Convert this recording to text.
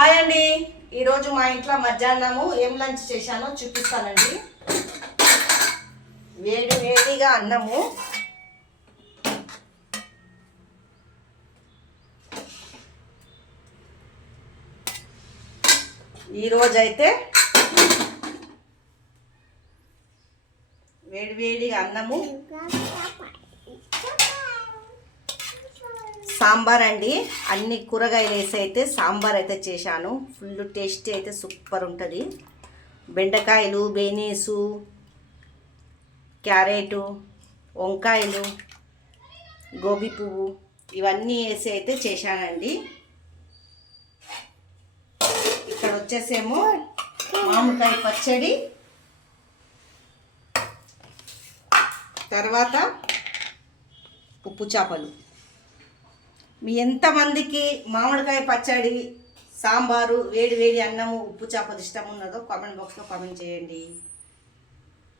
Hi అండి, ఈరోజు మా ఇంట్లో మధ్యాహ్నము ఏం లంచ్ చేశానో చూపిస్తానండి. వేడి వేడిగా అన్నము, ఈరోజైతే వేడి వేడిగా అన్నము, సాంబార్ అండి. అన్ని కూరగాయలు వేసి అయితే సాంబార్ అయితే చేశాను. ఫుల్ టేస్టీ అయితే సూపర్ ఉంటుంది. బెండకాయలు, బీనీసు, క్యారెటు, వంకాయలు, గోబీ పువ్వు ఇవన్నీ వేసి అయితే చేశానండి. ఇక్కడ వచ్చేసేమో మామిడికాయ పచ్చడి, తర్వాత ఉప్పు చేపలు. మీ ఎంతమందికి మామిడికాయ పచ్చడి, సాంబారు, వేడి వేడి అన్నము, ఉప్పు చేపలు ఇష్టం ఉన్నదో కామెంట్ బాక్స్లో కామెంట్ చేయండి.